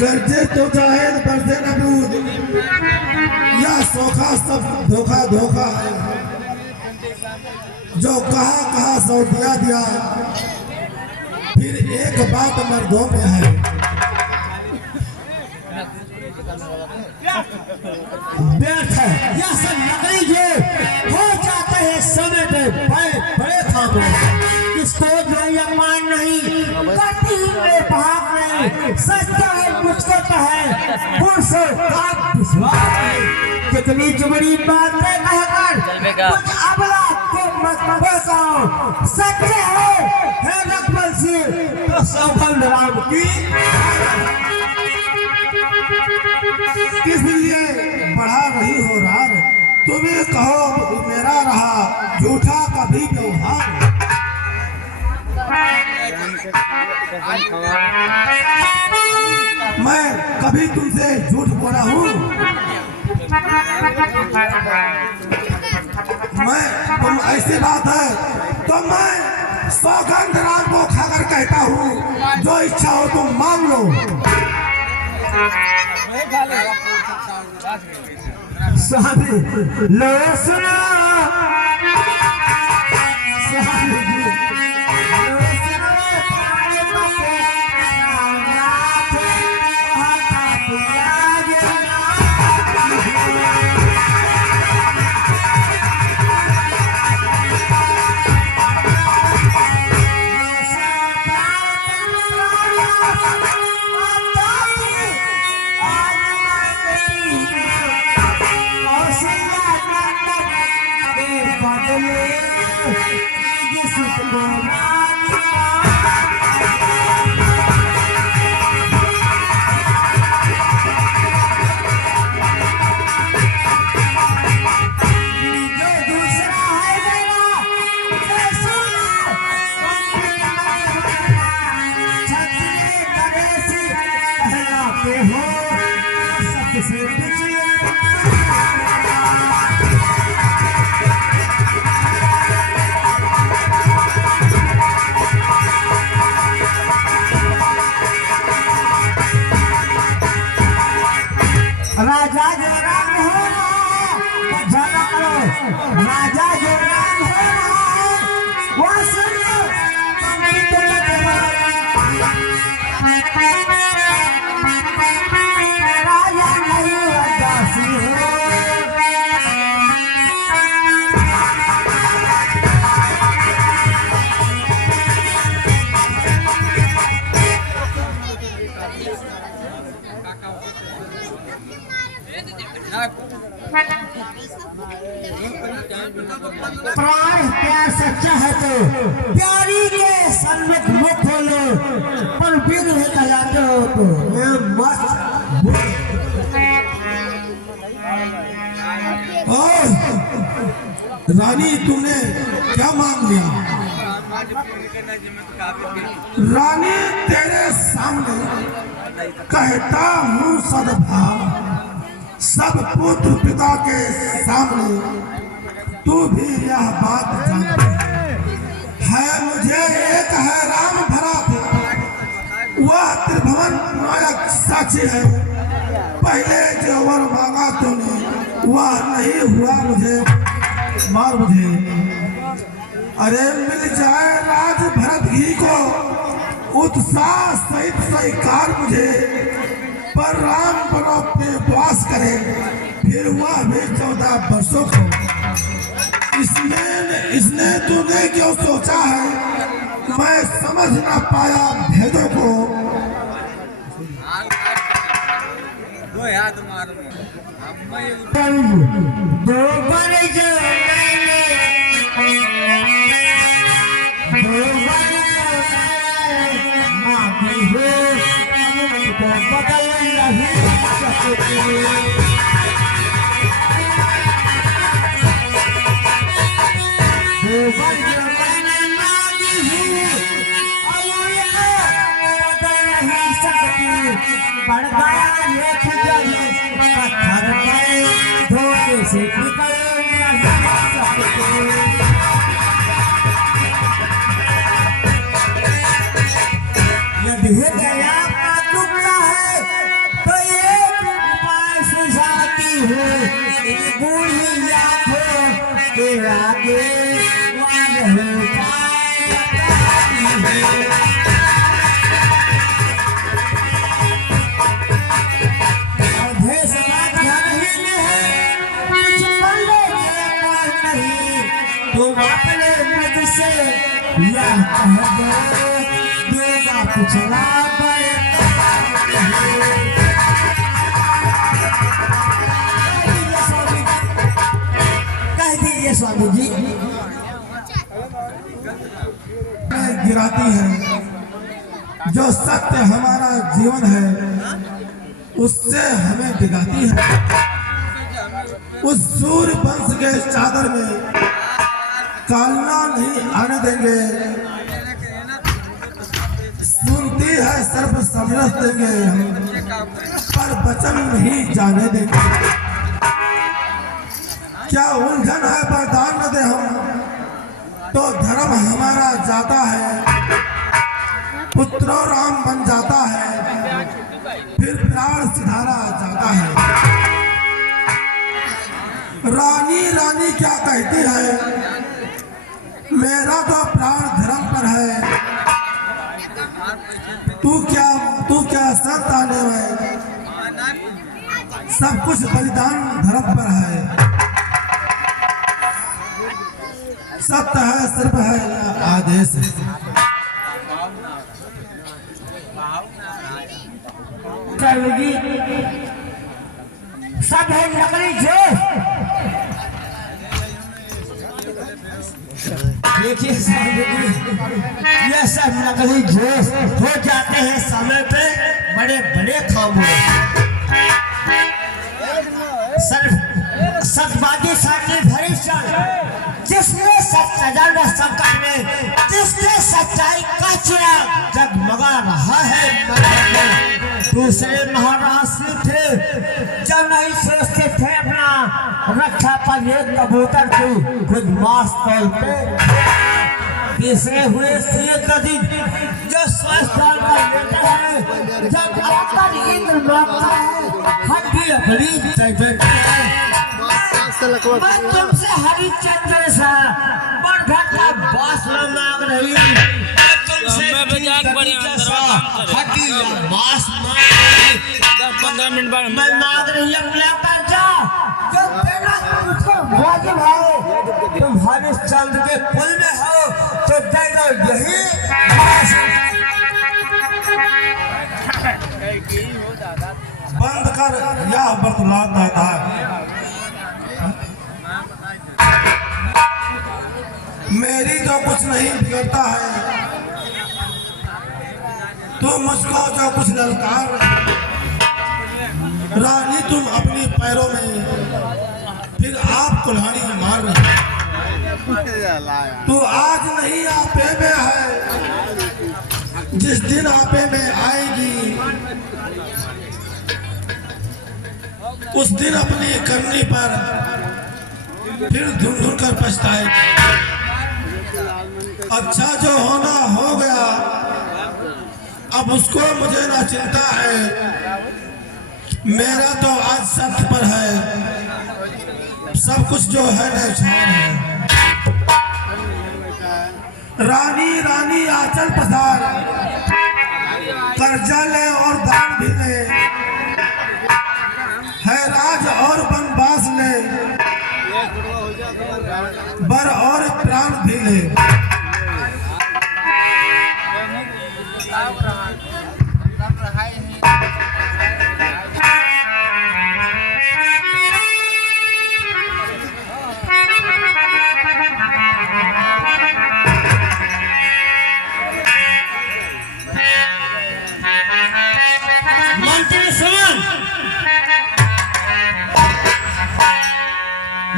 गरजे तो जाहिर बरसे नबूद, या सोखा सब धोखा धोखा है। जो कहा कहा सौ दिया दिया, फिर एक बात मर्दों में है। व्यर्थ है यह सब नकली जो हो जाते हैं समय पे बड़े बड़े खामों। इसको जो यमान नहीं करती मेरे भाग नहीं, सच्चा है मुझको तो है पुरुषों का विश्वास है। कितनी जुबड़ी बातें कहकर कुछ अबला को मत बसाओ, सच्चे है रकबल से तो सौगंध राम की। किस लिए बढ़ा रही हो रार, तुम्हें कहो मेरा रहा झूठा कभी व्यवहार। मैं कभी तुमसे झूठ बोला हूँ? मैं तुम ऐसी बात है तो मैं सौगंध राम को खाकर कहता हूँ, जो इच्छा हो तुम मांग लो। साहब लो सुना राजा जो राम हो झगड़ा करो, राजा जो राम हो वो सुनो राजा नहीं दासी हो। प्राण प्यार सच्चा है तो प्यारी के सन्मुख मुख खोलो, पर विघ्न कहलाते हो तो मैं मस्त। रानी तुमने क्या मांग लिया? रानी तेरे सामने कहता हूँ सद्भाव, सब पुत्र पिता के सामने तू भी यह बात जानती है। मुझे एक है राम भरत, वह त्रिभुवन नायक साक्षी है। पहले जो वर मांगा तूने वह नहीं हुआ, मुझे मार मुझे। अरे मिल जाए राज भरत ही को उत्साह सहित स्वीकार मुझे, पर राम बनो पे वास करे, फिर वह भी 14 वर्षों को। इसने तूने क्यों सोचा है, मैं समझ ना पाया भेदों को। दो बार जो बदल नहीं सकती। पड़ गया लेख पत्थर पर धोखे से निकल यदि गया का टुकड़ा है पिछला बड़े कह दीजिए स्वामी जी। गिराती है, जो सत्य हमारा जीवन है उससे हमें डिगाती है। उस सूर्य वंश के चादर में कालना नहीं आने देंगे, सुनती है सर्व समझ देंगे पर वचन नहीं जाने देंगे। क्या उलझन है वरदान न दे हम, तो धर्म हमारा जाता है, पुत्रो राम बन जाता है, फिर प्राण सिधारा जाता है। रानी रानी क्या कहती है, मेरा तो प्राण धर्म पर है, तू क्या संत आने में, सब कुछ बलिदान धर्म पर है। सत्य है सिर्फ है आदेश। जी सब है नकली जो देखिए ये सब नकली जोश हो जाते हैं समय पे बड़े बड़े खामोश। सतबाजी साथी भरी चल, जिसने सच सजल संकट में, जिसने सच्चाई का चिराग जगमगा रहा है दूसरे महाराज थे जब नहीं सोचते थे अपना रक्षा पर एक कबूतर को खुद मांस तोलते। तीसरे हुए नदी जो स्वस्थ कर लेते हैं, जब आकर इंद्र मांगता है हड्डी अपनी मैं तुमसे हरिश्चंद्र सा बढ़ का बास मांग रही, मैं मांग रही तुम हरिश्चंद्र के कुल में हो तो दे दो यही। बंद कर यह बतला दादा, मेरी तो कुछ नहीं बिगड़ता है, तुम मुझको जो कुछ ललकार रानी, तुम अपनी पैरों में फिर आप कुल्हाड़ी मार रहे। तू आज नहीं आपे में है, जिस दिन आपे में आएगी उस दिन अपनी करनी पर फिर धुन धुन कर पछताएगी। अच्छा जो होना हो गया, अब उसको मुझे ना चिंता है, मेरा तो आज सत्य पर है, सब कुछ जो है न्यौछावर है। रानी रानी आंचल पसार, कर्जा ले और दान भी ले, है राज और बनवास ले, बर और प्राण भी ले।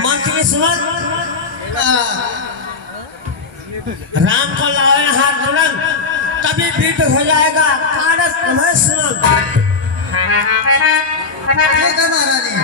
मंत्री सुन, राम को लाए हाथ तुरंत, तभी बीत हो जाएगा कारस तुम्हें सुन। महारानी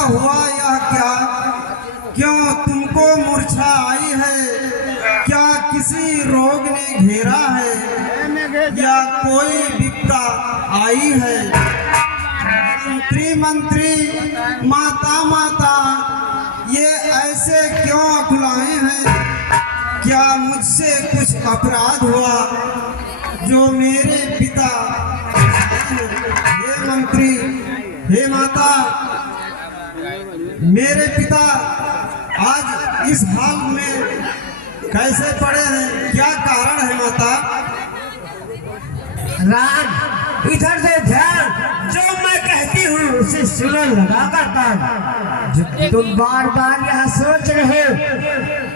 हुआ यह क्या? क्यों तुमको मूर्छा आई है? क्या किसी रोग ने घेरा है या कोई विपदा आई है? मंत्री माता माता ये ऐसे क्यों अकुलाए हैं? क्या मुझसे कुछ अपराध हुआ जो मेरे पिता? हे मंत्री, हे माता, मेरे पिता आज इस हाल में कैसे पड़े हैं? क्या कारण है माता? राम, इधर से ध्यान, जो मैं कहती हूँ उसे सुनो लगा करता। तुम बार बार यह सोच रहे हो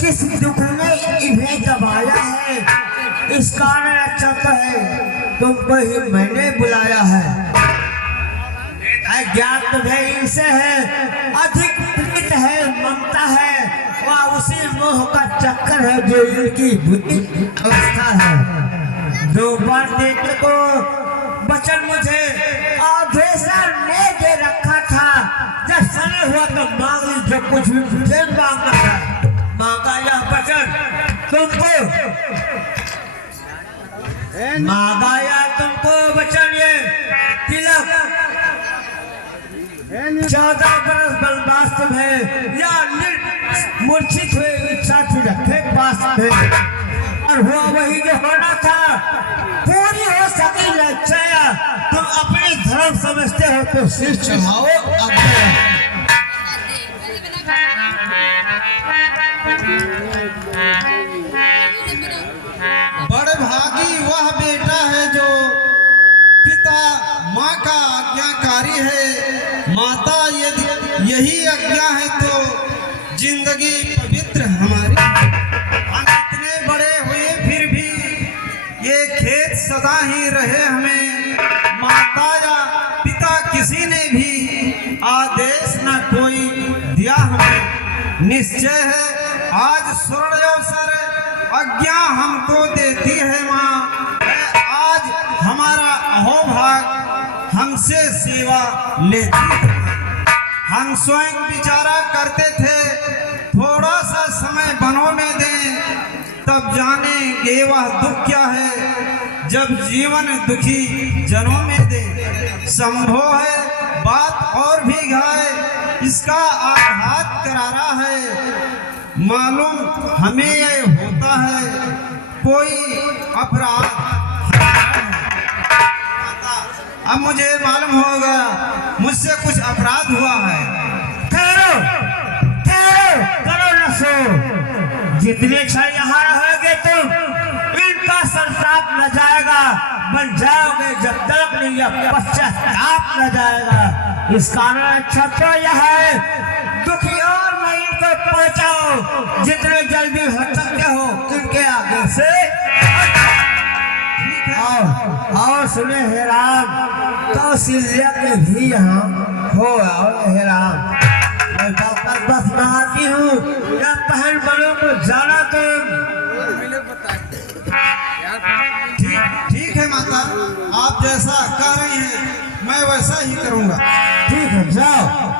किस दुख ने इन्हें दबाया है, इस कारण अच्छा तो है तुमको ही मैंने बुलाया है। ज्ञान तुम्हें इनसे है, अधिक पीड़ित है, ममता है, वह उसी मोह का चक्कर है जो इनकी बुद्धि अवस्था है। दो बार देखने को बचन मुझे आदेशा ने दे रखा था, जब समय हुआ तो मांग ली जो कुछ भी मुझे मांगना था। मांगा यह बचन तुमको, मांगा यह तुमको बचन, ये तिलक 14 बरस वनवास तुम्हें या मूर्छित हुए इच्छा थी रखे पास में, और हुआ वही जो होना था। पूरी हो सकी लक्ष्य, तुम अपने धर्म समझते हो तो सिर चढ़ाओ। बड़े भागी वह बेटा है जो पिता माँ का आज्ञाकारी है। माता यदि यही आज्ञा है तो जिंदगी पवित्र हमारी। हम इतने बड़े हुए फिर भी ये खेत सदा ही रहे हमें। माता या पिता किसी ने भी आदेश न कोई दिया हमें। निश्चय है आज स्वर्ण अवसर आज्ञा हमको देती है माँ। आज हमारा अहोभाग हमसे सेवा लेती है। हम स्वयं विचारा करते थे थोड़ा सा समय बनों में दें, तब जानेंगे वह दुख क्या है जब जीवन दुखी जनों में दे। संभव है बात और भी घाय, इसका आघात करारा है। मालूम हमें ये होता है कोई अपराध। अब मुझे मालूम होगा मुझसे कुछ अपराध हुआ है। करो न सो, जितने क्षण यहाँ रहोगे तुम इनका संताप न जाएगा, बन जाओगे जब तक नहीं यह पश्चाताप न जाएगा। इस कारण अच्छा तो यह है दुखी और मैं इनको पहुँचाओ जितने जल्दी हो सकते हो इनके आगे से। और सुने हे राम, कौशल्या के भी यहाँ हो आओ हे राम। मैं बस नहाती हूँ या पहन बड़ों को जाना तुम। ठीक है माता, आप जैसा कह रही हैं मैं वैसा ही करूँगा। ठीक है जाओ।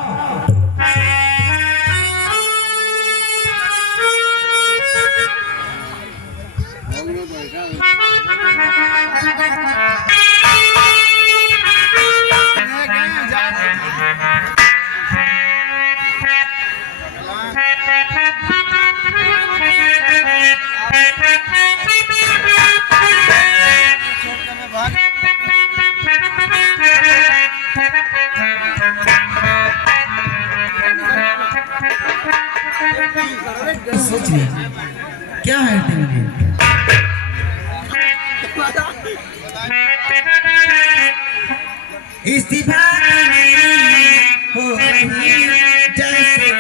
सोचिए क्या है टीवी इस्तीफा हो जैसे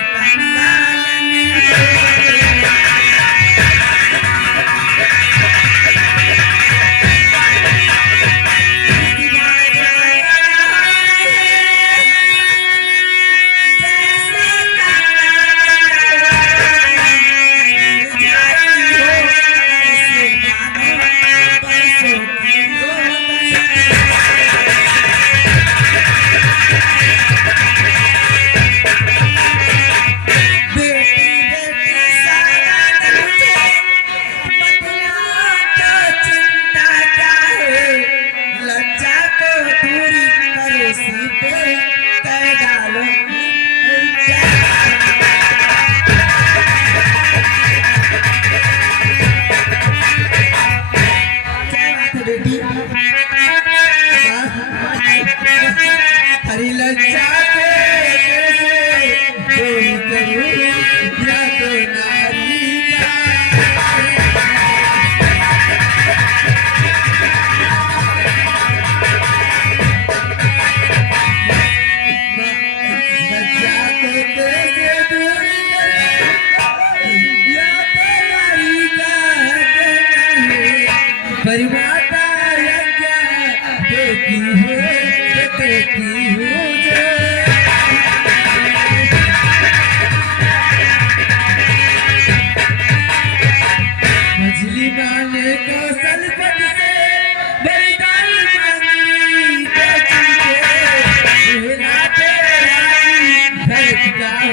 हो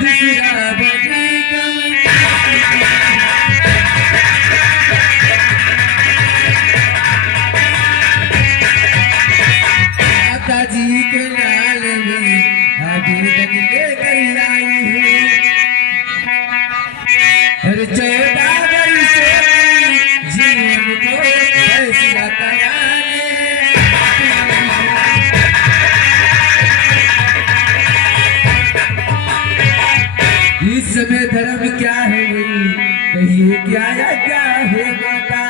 दूसरा बने गम। माता जी के लाल में अभी तक लेकर आई हूँ और 14 वर्षों की जीवन को फैसला कराने। इस समय धर्म क्या है मेरी कहिए क्या या क्या है माता।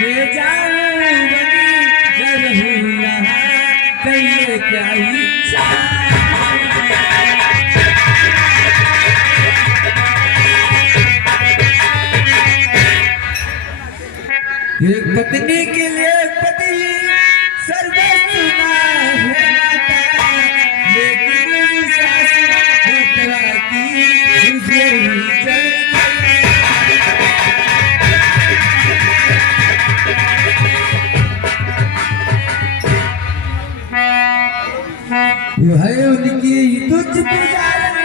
मैं जाऊं बनी न रहूं यहाँ कहिए क्या इच्छा। एक पत्नी के लिए पति सर्वस्व है माता, लेकिन सास पुत्रा की गुजरी चल वो है उनकी तुझ पुजारन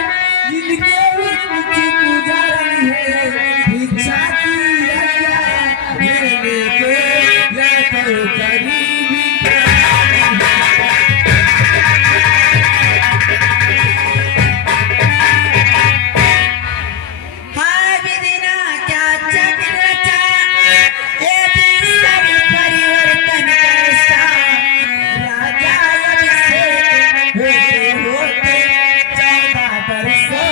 जिनके उनकी पुजारन है भिक्षा की आज्ञा मेरे को या तो करीबी। हाय विधिना क्या चक्र रचा, ये भी सब परिवर्तन कैसा। राजा अभिषेक होते होते 14 बरसों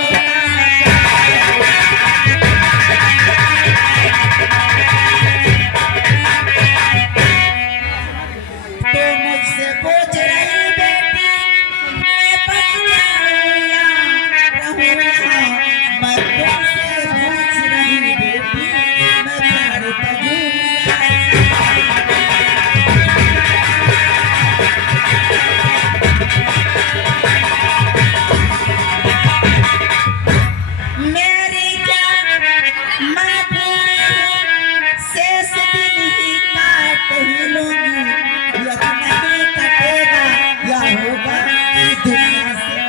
तो मुझसे पूछ रही बेटी मैं बन जाऊं या रहूं यहाँ। मैं तुमसे पूछ रही बेटी मैं प्यार तजूं मेरी जान मैं पूरी हूँ शेष दिन ही काट ही लूंगी। यह नहीं कटेगा या होगा इस दुनिया से।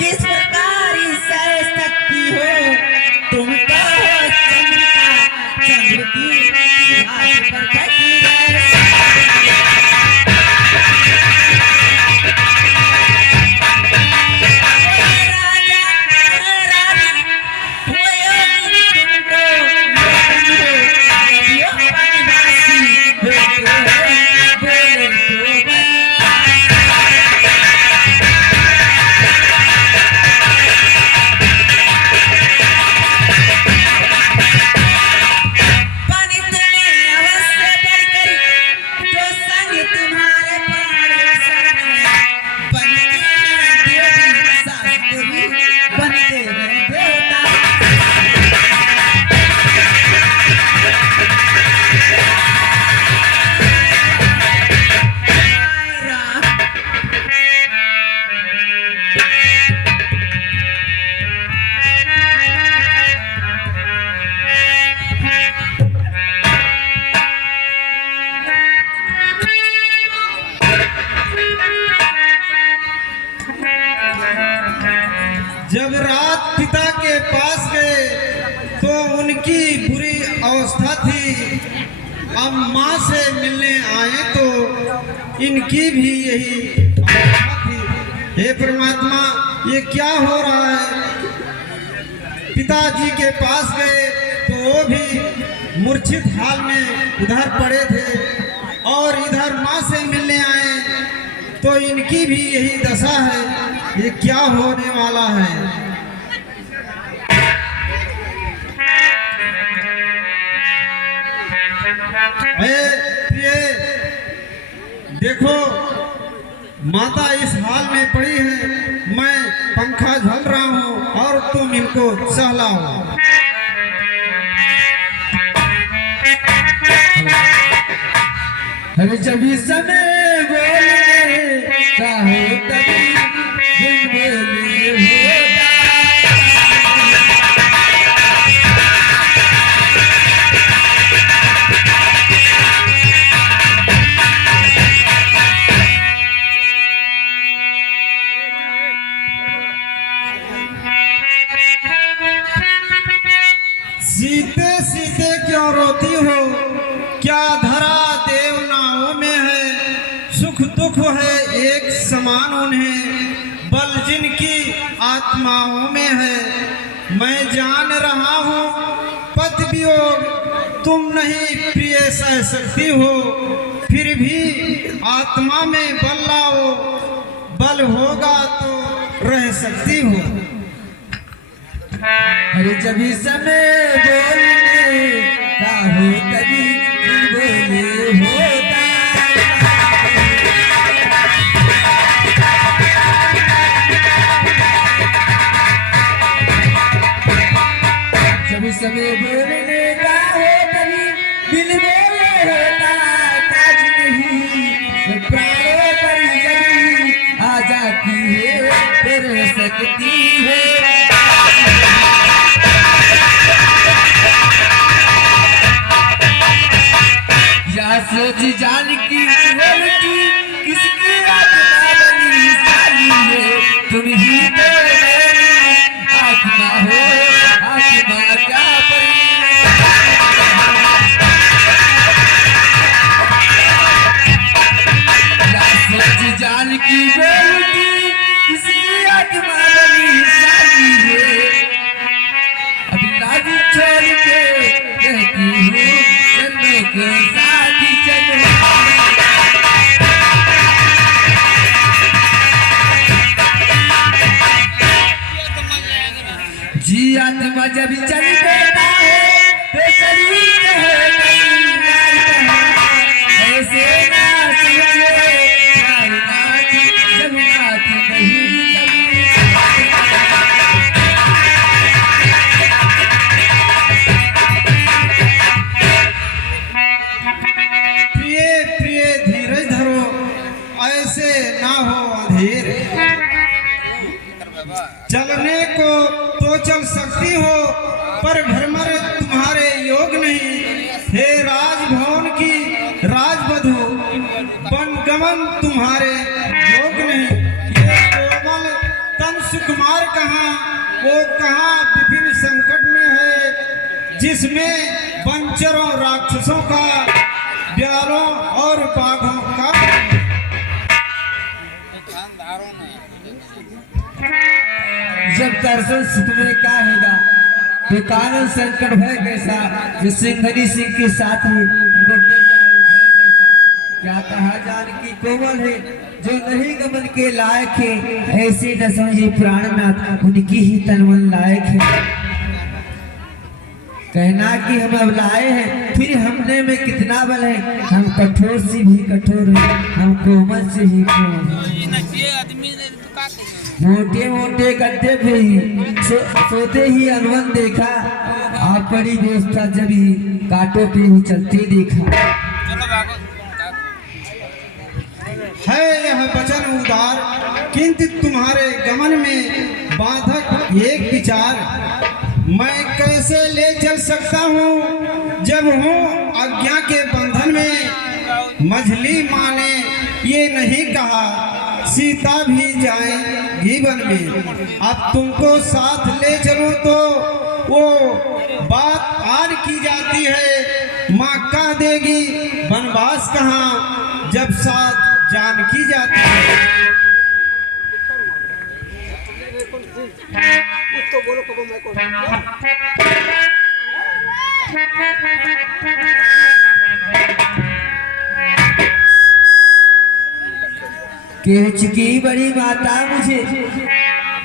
किस प्रकार सह सकती हो तुम तो हो चंद्रिका, चंद्र की घाट पर बैठी है। राजा रानी वो योगिनी तुमको यो वनवासी बोले तो पानी तुम्हें अवश्य बढ़कर जो संग तुम्हारे प्राण संग बनती है देवी शास्त्री बनते हैं देवता। जब रात पिता के पास गए तो उनकी बुरी अवस्था थी। अब माँ से मिलने आए तो इनकी भी यही अवस्था थी। हे परमात्मा ये क्या हो रहा है। पिताजी के पास गए तो वो भी मूर्छित हाल में उधर पड़े थे और इधर माँ से मिलने आए तो इनकी भी यही दशा है। ये क्या होने वाला है। प्रिय देखो माता इस हाल में पड़ी है, मैं पंखा झल रहा हूँ और तुम इनको सहलाओ। हर जब समय बोले चाहे तभी बोले हो क्या धरा देवनाओं में है, सुख दुख है एक समान उन्हें, बल जिनकी आत्माओं में है। मैं जान रहा हूँ पति वियोग तुम नहीं प्रिय सह सकती हो, फिर भी आत्मा में बल लाओ, बल होगा तो रह सकती हो। अरे जब समय बोलने का हो तभी बोले होता। जब समय बोलने का हो तभी बिन बोले होता। काज नहीं जब प्राणों पर जभी आ जाती है तो रह सकती है। सोच जान की बोलती किसकी आत्मा बनी सारी है, तुम ही तो मेरी आत्मा हो, आत्मा क्या परी। सोच जान की बोलती किसकी आत्मा बनी सारी है, अभी लाज छोड़ के कहती हूँ चलो के साथ जी। आत्मा जब चल देता है तो शरीर है ऐसे ना सोचो प्यार नाथ जब नाथ नहीं प्रिय प्रिय धीरज धरो, ऐसे ना हो अधीर। चलने को तो चल सकती हो पर भ्रमर तुम्हारे योग नहीं। हे राजभवन की राजवधू वनगमन तुम्हारे योग नहीं। ये कोमल तन सुकुमार कहाँ, वो कहाँ विभिन्न संकट में है, जिसमें वंचरों राक्षसों का, ब्यालों और बाघों का। जब दर्शन सुख में क्या होगा तो कानन संकट भय कैसा, जो सिंधनी सिंह के साथ में क्या कहा जानकी कोमल है जो नहीं गमन के लायक है, ऐसे न समझे प्राणनाथ उनकी ही तन मन लायक है। कहना कि हम अब लाए हैं फिर हमने में कितना बल है, हम कठोर से भी कठोर है, हम कोमल से ही कोमल। मोटे मोटे गड्ढे पे ही सोते ही अनुवन देखा, आप बड़ी व्यवस्था जब ही कांटों पे ही चलते देखा। है यह वचन उदार, किंतु तुम्हारे गमन में बाधक एक विचार। मैं कैसे ले चल सकता हूँ जब हूँ आज्ञा के बंधन में। मझली माँ ने ये नहीं कहा सीता भी जाएगी वन में। अब तुमको साथ ले चलो तो वो बात आर की जाती है। माँ कह देगी वनवास कहाँ जब साथ जानकी जाती है। कह चुकी बड़ी माता मुझे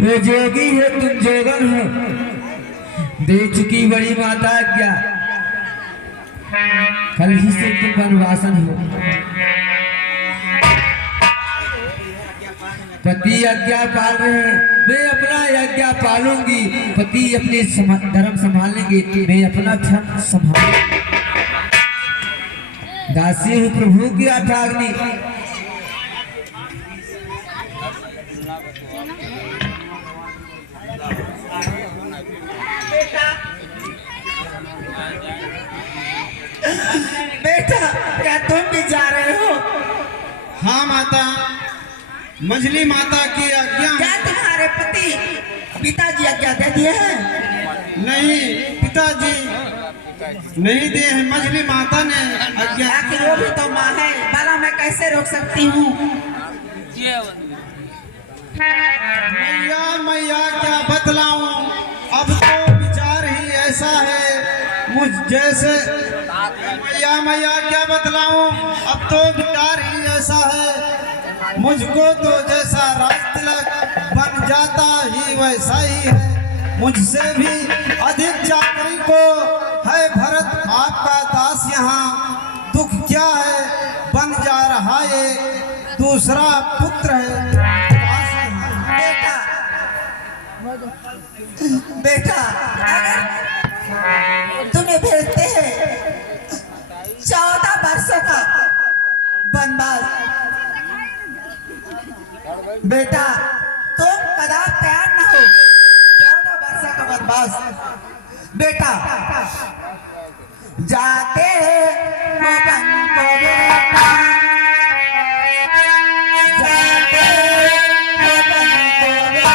वो जोगी है तुम जोगन हो, दे चुकी बड़ी माता क्या कल ही से तुम वनवासन हो। पति आज्ञा पाल रहे हैं, मैं अपना आज्ञा पालूंगी। पति अपने धर्म संभालेंगे, मैं अपना धर्म संभाल। दासी हूँ प्रभु की अठाग्नि। बेटा क्या तुम भी जा रहे हो? हाँ माता, मझली माता की आज्ञा। क्या तुम्हारे पति पिताजी आज्ञा दे दिए हैं? नहीं, पिताजी नहीं दे हैं, मझली माता ने आज्ञा रोक सकती हूँ? मैया क्या बतलाऊं, अब तो विचार ही ऐसा है मुझ जैसे। मैया क्या बतलाऊं, अब तो विचार ही ऐसा है मुझको तो जैसा राज तिलक बन जाता ही वैसा ही है। मुझसे भी अधिक चाकरी को है भरत आपका दास, यहाँ दुख क्या है बन जा रहा है दूसरा पुत्र है दास यहाँ। बेटा, अगर तुम्हें भेजते हैं 14 वर्षों का वनवास, बेटा तुम कदापि तैयार न हो 14 वर्षों का वनवास। बेटा जाते हो बन को बेटा, जाते हो बन को बेटा,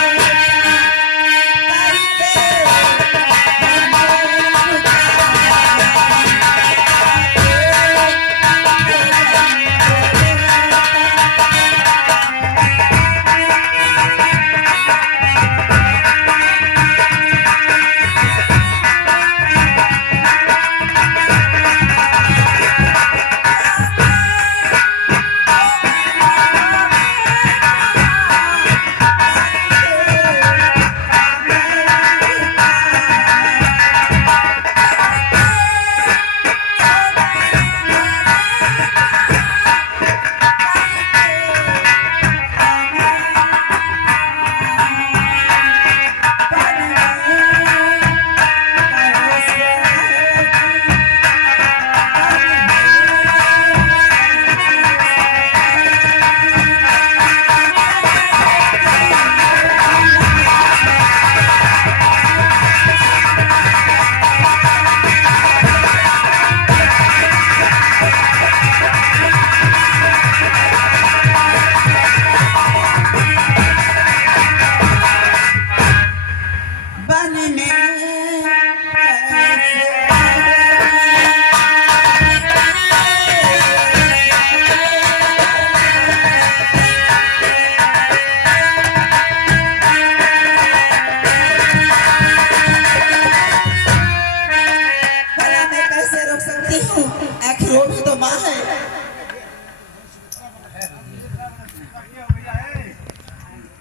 आखिर वो भी तो माँ है।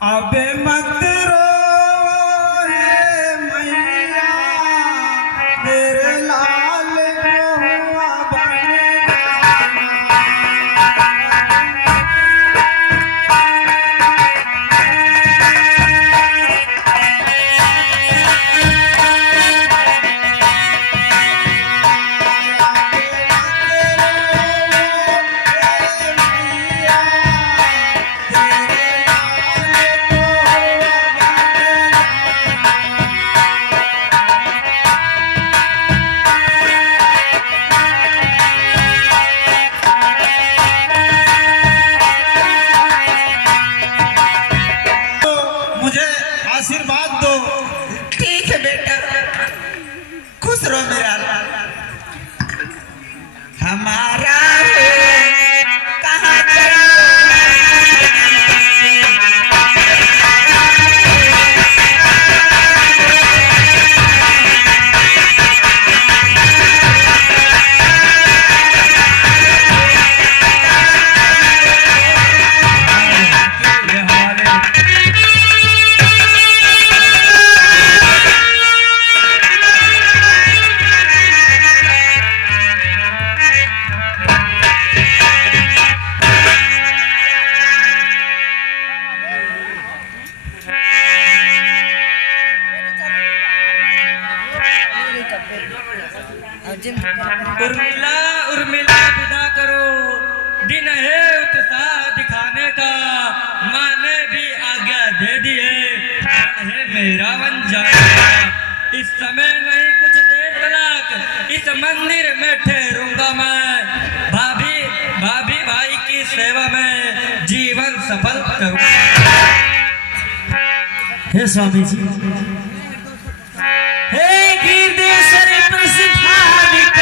अबे मत रो हे मैया, तेरे लाल को हुआ आशीर्वाद दो। ठीक है बेटा, खुश रहो मेरा लाल। हमारा कहाँ चला उर्मिला उर्मिला विदा करो, दिन है उत्साह दिखाने का, माँ ने भी आज्ञा दे दी है मेरा वन जाने का। इस समय नहीं कुछ देर तक इस मंदिर में ठहरूंगा मैं, भाभी भाभी भाई की सेवा में जीवन सफल करूंगा। हे स्वामी जी, हे गिरदेश्वर प्रसिद्धादित्य,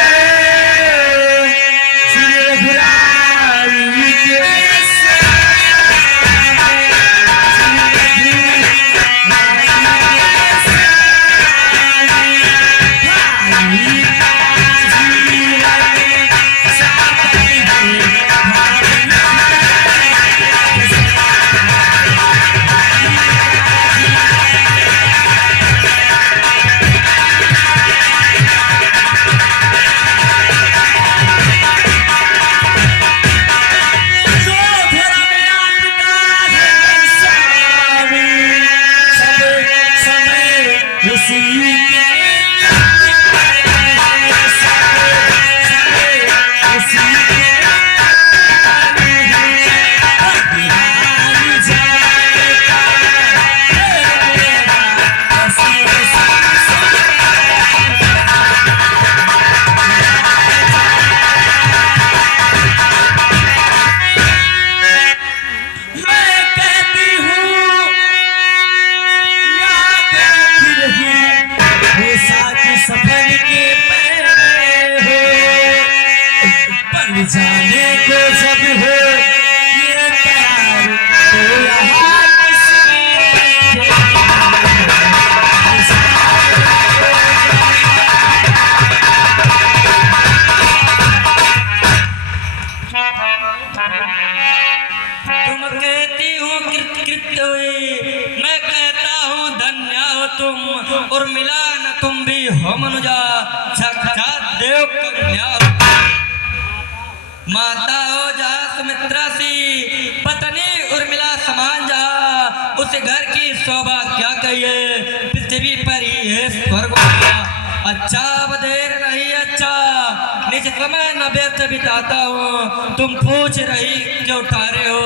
श्री रघुराई के जाने को जब हो ये प्यार तो यहाँ तुम कहती हो कृत हुई, मैं कहता हूँ धन्य हो तुम। उर्मिला न तुम भी हो मनुजा, साक्षात देव कन्या हो। माता हो जा सुमित्रा सी, पत्नी उर्मिला समान जा। उस घर की शोभा क्या कहिए, पृथ्वी पर ही है स्वर्ग। अच्छा बदेर नहीं अच्छा, निज समय न व्यर्थ बिताता हूँ। तुम पूछ रही क्यों ठहरे हो,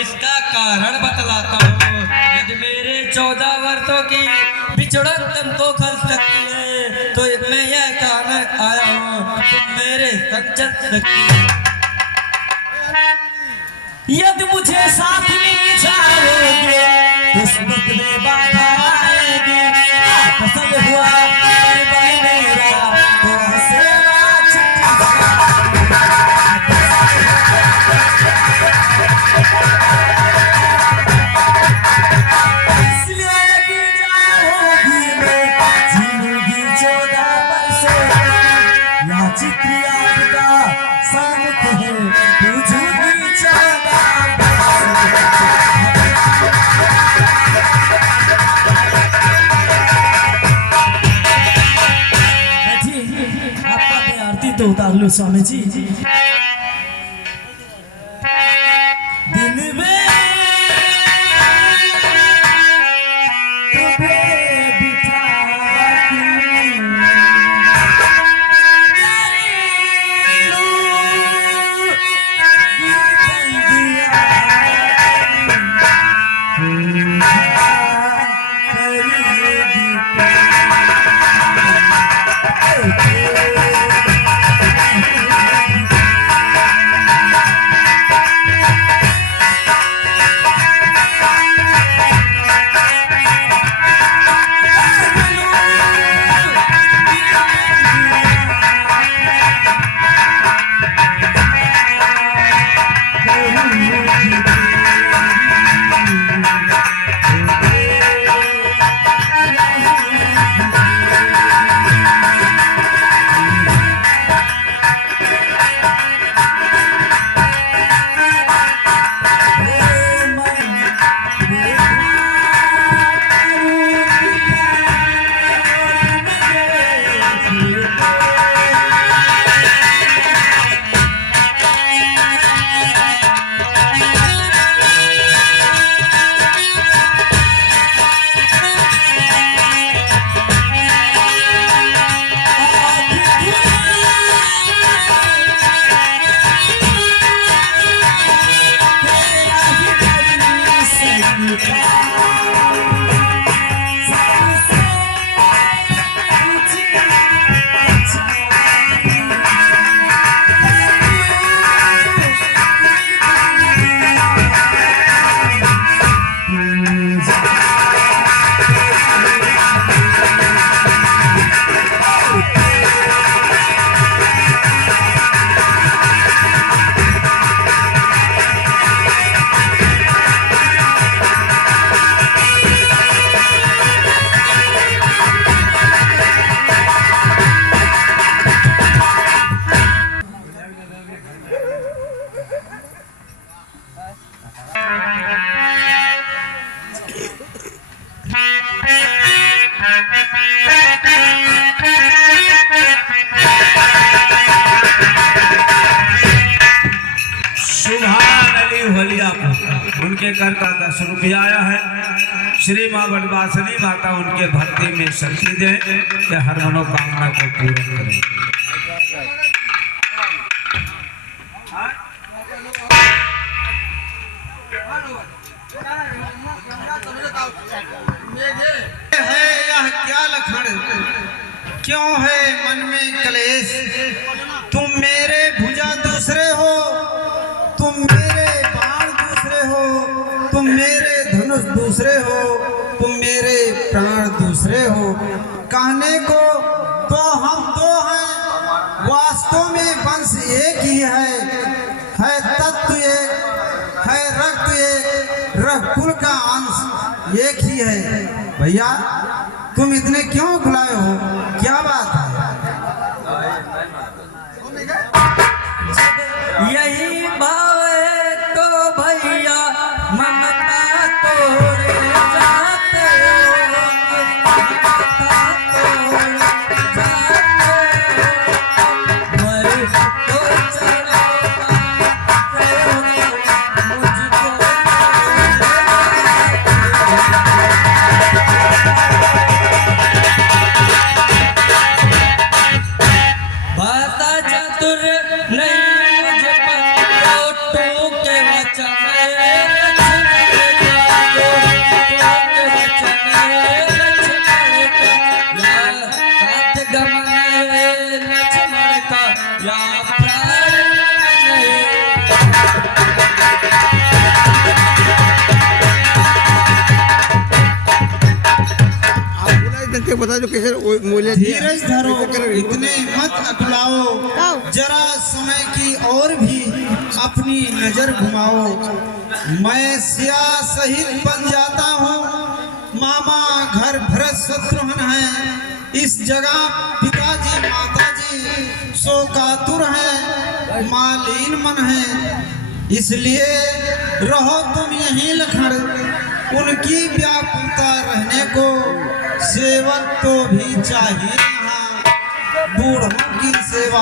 इसका कारण बतलाता हूँ। यदि मेरे 14 वर्षों की बिछड़न तुमको खल सकती है, तो मैं यह कहने आया हूँ तुम मेरे संग चल सकती है। यदि मुझे साथ में जाओगे उस वक्त में बाधा आएगी। पसंद हुआ मेरा तो तो उतार लो स्वामी जी। दिल में उनके घर का 10 रुपया आया है। श्री माँ वनवासिनी माता उनके भक्ति में शक्ति दे कि हर मनोकामना को पूर्ण करें। है यह क्या लक्षण, क्यों है मन में कलेश। तुम मेरे भुजा दूसरे हो, तुम मेरे बाण दूसरे हो, तुम मेरे धनुष दूसरे हो, तुम मेरे प्राण दूसरे हो। कहने को तो हम दो हैं, वास्तव में वंश एक ही है। देती है। भैया तुम इतने क्यों बुलाए हो, क्या बात है? यही भाव है तो भैया ममता तोड़ जाते हो, ममता तोड़ जाते हो। मर तो चढ़ा मुझको भाषा चातुर नहीं मुझे पत्तों के वचन साथ गमने लक्ष्मण का या प्राण बता जो कैसे मूल्य धीरज धरो, इतने मत अकुलाओ, जरा समय की और भी अपनी नजर घुमाओ। मैं सिया शहीद बन जाता हूँ, मामा घर भरत शत्रुघ्न है, इस जगह पिताजी माताजी शोकातुर है, मालीन मन है, इसलिए रहो तुम यहीं लखन, उनकी व्याकुलता रहने को सेवक तो भी चाहिए यहाँ, बूढ़ों की सेवा।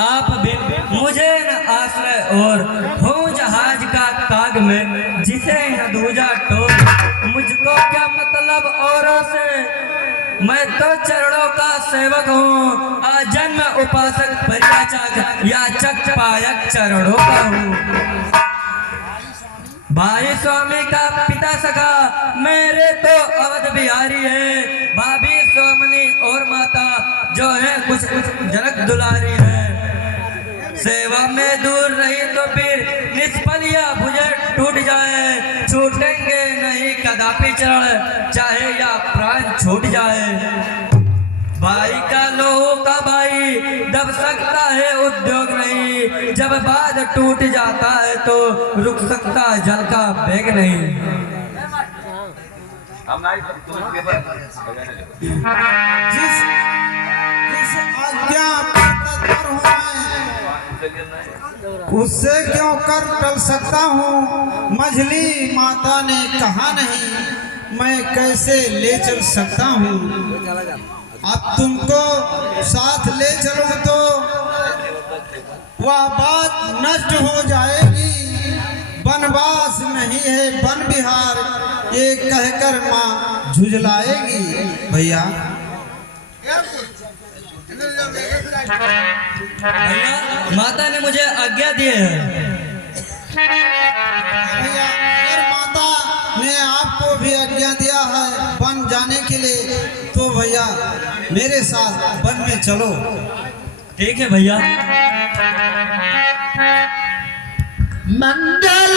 आप भी मुझे न आश्रय और हो जहाज का काग में, जिसे न दूजा टोक, मुझको क्या मतलब औरों से, मैं तो चरणों का सेवक हूँ, आजन्म उपासक परियाचक याचक पायक चरणों का हूँ। भाई स्वामी का पिता सखा मेरे तो अवध बिहारी है, भाभी स्वामिनी और माता जो है कुछ जनक दुलारी है। सेवा में दूर रही तो फिर निष्फल या भुजर टूट जाए, छूटेंगे नहीं कदापि चरण, चाहे या प्राण छूट जाए। भाई का लोहू का भाई दब सकता है उद्योग नहीं, जब बांध टूट जाता है तो रुक सकता जल का वेग नहीं। जिस आज्ञा पर तत्पर हूँ मैं, उससे क्यों कर टल सकता हूँ। मझली माता ने कहा नहीं, मैं कैसे ले चल सकता हूँ। अब तुमको साथ ले चलो तो वह बात नष्ट हो जाएगी, वनवास नहीं है वन विहार, ये कहकर माँ झुझलाएगी। भैया भैया माता ने मुझे आज्ञा दी है। भैया अगर माता ने आपको भी आज्ञा दिया है वन जाने के लिए, तो भैया मेरे साथ वन में चलो। ठीक है भैया। मंगल